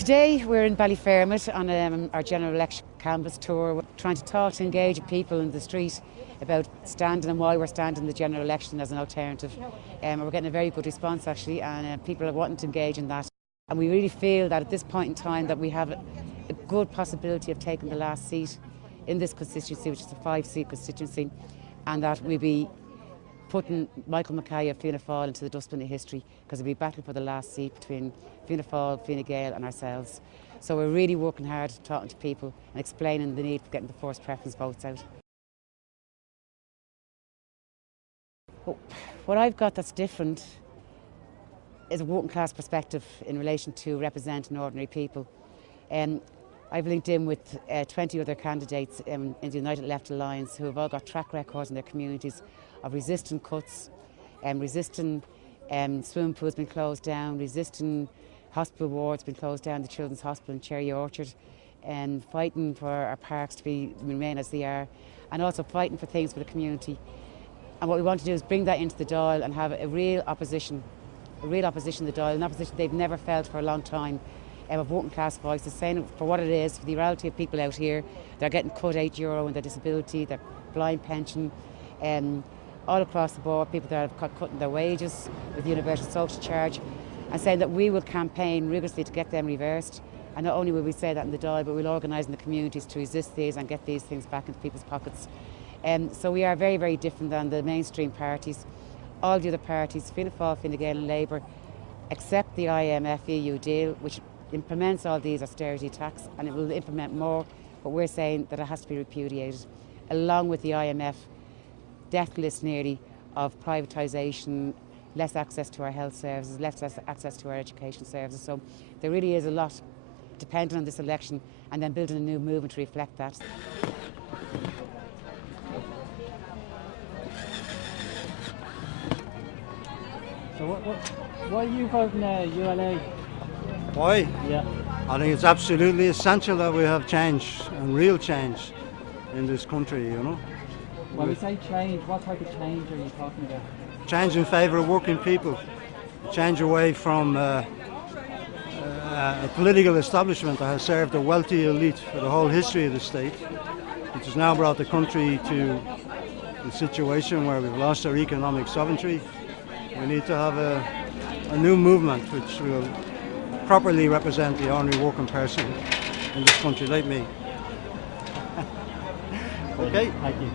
Today we're in Ballyfermot on our general election canvass tour. We're trying to talk to engage people in the street about standing and why we're standing in the general election as an alternative. We're getting a very good response actually, and people are wanting to engage in that. And we really feel that at this point in time that we have a good possibility of taking the last seat in this constituency, which is a 5-seat constituency, and that we'll be putting Michael Mackay of Fianna Fáil into the dustbin of history, because we'll be battling for the last seat between Fianna Fáil, Fine Gael and ourselves. So we're really working hard, talking to people and explaining the need for getting the first preference votes out. But what I've got that's different is a working class perspective in relation to representing ordinary people. I've linked in with 20 other candidates in the United Left Alliance who have all got track records in their communities of resisting cuts, resisting swimming pools being closed down, resisting hospital wards being closed down, the Children's Hospital in Cherry Orchard, and fighting for our parks to remain as they are, and also fighting for things for the community. And what we want to do is bring that into the Dáil and have a real opposition in the Dáil, an opposition they've never felt for a long time, of working class voices, saying it for what it is, for the reality of people out here. They're getting cut €8 in their disability, their blind pension, all across the board, people that have cutting their wages with the universal social charge, and saying that we will campaign rigorously to get them reversed. And not only will we say that in the Dáil, but we'll organise in the communities to resist these and get these things back into people's pockets. So we are very, very different than the mainstream parties. All the other parties, Fianna Fáil, Fine Gael and Labour, accept the IMF-EU deal, which implements all these austerity attacks, and it will implement more, but we're saying that it has to be repudiated, along with the IMF death list nearly of privatisation, less access to our health services, less access to our education services. So there really is a lot dependent on this election, and then building a new movement to reflect that. So why are you voting ULA? Why? Yeah. I think it's absolutely essential that we have change, and real change, in this country, you know. When we say change, what type of change are you talking about? Change in favour of working people. Change away from a political establishment that has served a wealthy elite for the whole history of the state, which has now brought the country to the situation where we've lost our economic sovereignty. We need to have a new movement which will properly represent the ordinary working person in this country, like me. Okay? Thank you.